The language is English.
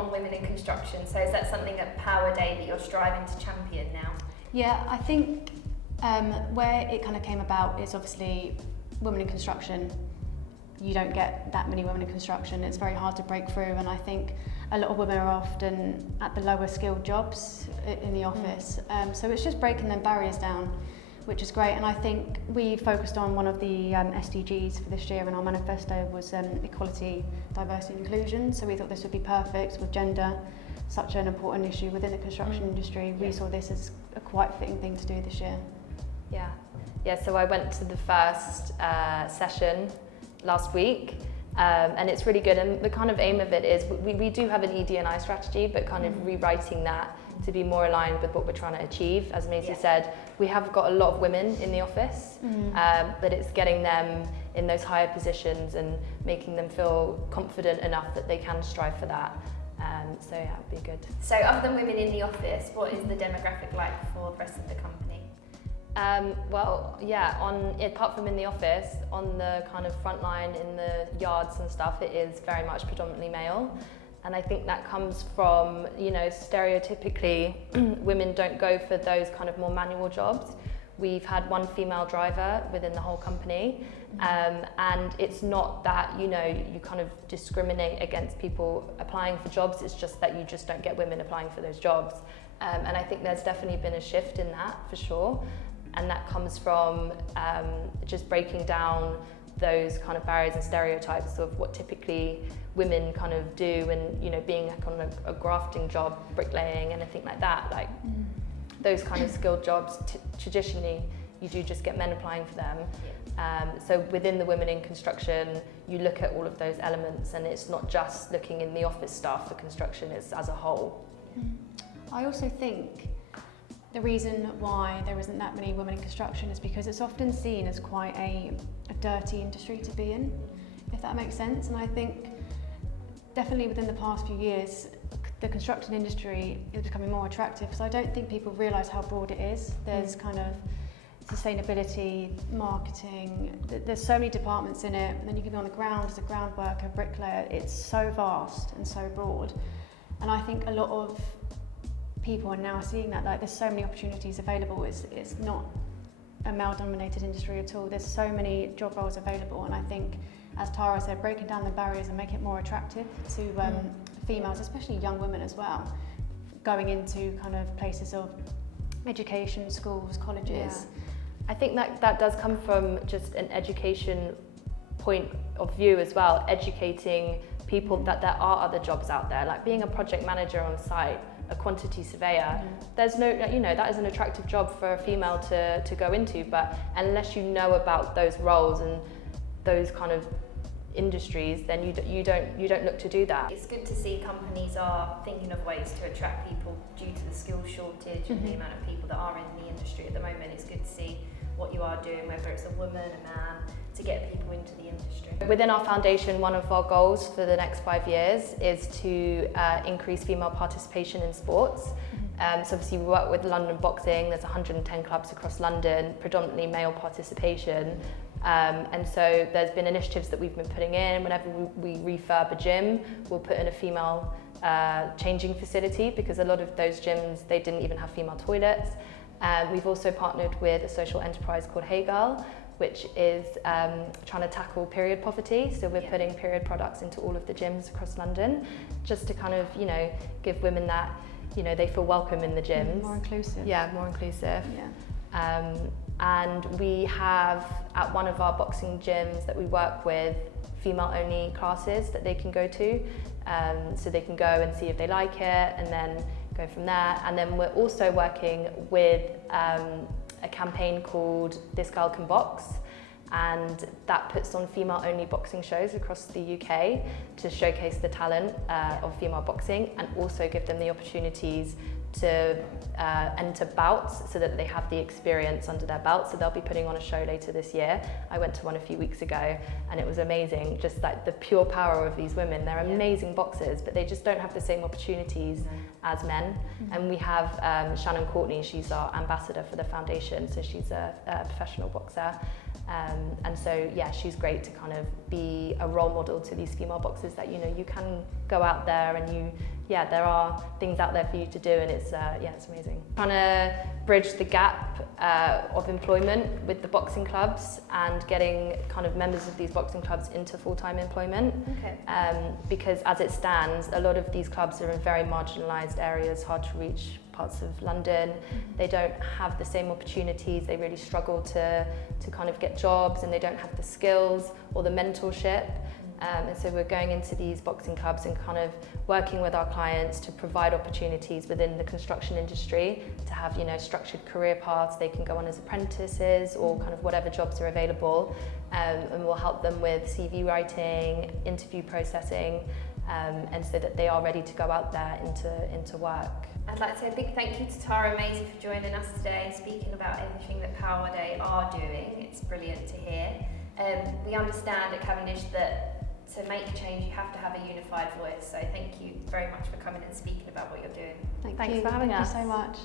on women in construction. So is that something at PowerDay that you're striving to champion now? Yeah, I think where it kind of came about is obviously women in construction. You don't get that many women in construction. It's very hard to break through, and I think a lot of women are often at the lower skilled jobs in the office. So it's just breaking them barriers down, which is great. And I think we focused on one of the SDGs for this year, and our manifesto was equality, diversity and inclusion. So we thought this would be perfect with gender, such an important issue within the construction industry. We saw this as a quite fitting thing to do this year. Yeah, so I went to the first session last week, and it's really good, and the kind of aim of it is we do have an ED&I strategy, but kind of rewriting that to be more aligned with what we're trying to achieve. As Maisie said, we have got a lot of women in the office, but it's getting them in those higher positions and making them feel confident enough that they can strive for that. So yeah, it'd be good. So other than women in the office, what is the demographic like for the rest of the company? Apart from in the office, on the kind of front line in the yards and stuff, it is very much predominantly male. And I think that comes from, stereotypically, women don't go for those kind of more manual jobs. We've had one female driver within the whole company, and it's not that, you kind of discriminate against people applying for jobs, it's just that you just don't get women applying for those jobs. And I think there's definitely been a shift in that, for sure. And that comes from just breaking down those kind of barriers and stereotypes of what typically women kind of do, and being on a grafting job, bricklaying, anything like that, those kind of skilled jobs, traditionally you do just get men applying for them. So within the women in construction, you look at all of those elements, and it's not just looking in the office staff for construction, it's as a whole. I also think the reason why there isn't that many women in construction is because it's often seen as quite a dirty industry to be in, if that makes sense. And I think definitely within the past few years, the construction industry is becoming more attractive, because I don't think people realise how broad it is. There's kind of sustainability, marketing, there's so many departments in it, and then you can be on the ground as a ground worker, bricklayer. It's so vast and so broad. And I think a lot of people are now seeing that, there's so many opportunities available. It's not a male-dominated industry at all. There's so many job roles available, and I think, as Tara said, breaking down the barriers and make it more attractive to females, especially young women as well, going into kind of places of education, schools, colleges. Yeah. I think that does come from just an education point of view as well, educating people that there are other jobs out there, like being a project manager on site, a quantity surveyor. There's no, that is an attractive job for a female to go into, but unless you know about those roles and those kind of industries, then you don't look to do that. It's good to see companies are thinking of ways to attract people due to the skills shortage and the amount of people that are in the industry at the moment. It's good to see what you are doing, whether it's a woman, a man, to get people into the industry. Within our foundation, one of our goals for the next 5 years is to increase female participation in sports. So obviously we work with London Boxing, there's 110 clubs across London, predominantly male participation. And so there's been initiatives that we've been putting in. Whenever we refurb a gym, we'll put in a female changing facility, because a lot of those gyms, they didn't even have female toilets. We've also partnered with a social enterprise called Hey Girl, which is trying to tackle period poverty. So we're putting period products into all of the gyms across London, just to kind of, give women that, they feel welcome in the gyms. More inclusive. Yeah, more inclusive. Yeah. And we have, at one of our boxing gyms that we work with, female-only classes that they can go to. So they can go and see if they like it, and then go from there. And then we're also working with a campaign called This Girl Can Box, and that puts on female-only boxing shows across the UK to showcase the talent of female boxing, and also give them the opportunities to enter bouts, so that they have the experience under their belt. So they'll be putting on a show later this year. I went to one a few weeks ago, and it was amazing, just like the pure power of these women. They're amazing boxers, but they just don't have the same opportunities as men. And we have Shannon Courtney, she's our ambassador for the foundation, so she's a professional boxer. And so she's great to kind of be a role model to these female boxers, that you can go out there and yeah, there are things out there for you to do, and it's it's amazing. Trying to bridge the gap of employment with the boxing clubs and getting kind of members of these boxing clubs into full-time employment. Okay. Because as it stands, a lot of these clubs are in very marginalised areas, hard to reach parts of London. They don't have the same opportunities. They really struggle to kind of get jobs, and they don't have the skills or the mentorship. And so we're going into these boxing clubs and kind of working with our clients to provide opportunities within the construction industry to have, you know, structured career paths. They can go on as apprentices or kind of whatever jobs are available, and we'll help them with CV writing, interview processing, and so that they are ready to go out there into work. I'd like to say a big thank you to Tara and Maisie for joining us today and speaking about everything that PowerDay are doing. It's brilliant to hear. We understand at Cavendish that to make change you have to have a unified voice, so thank you very much for coming and speaking about what you're doing. Thanks for having us. Thank you so much.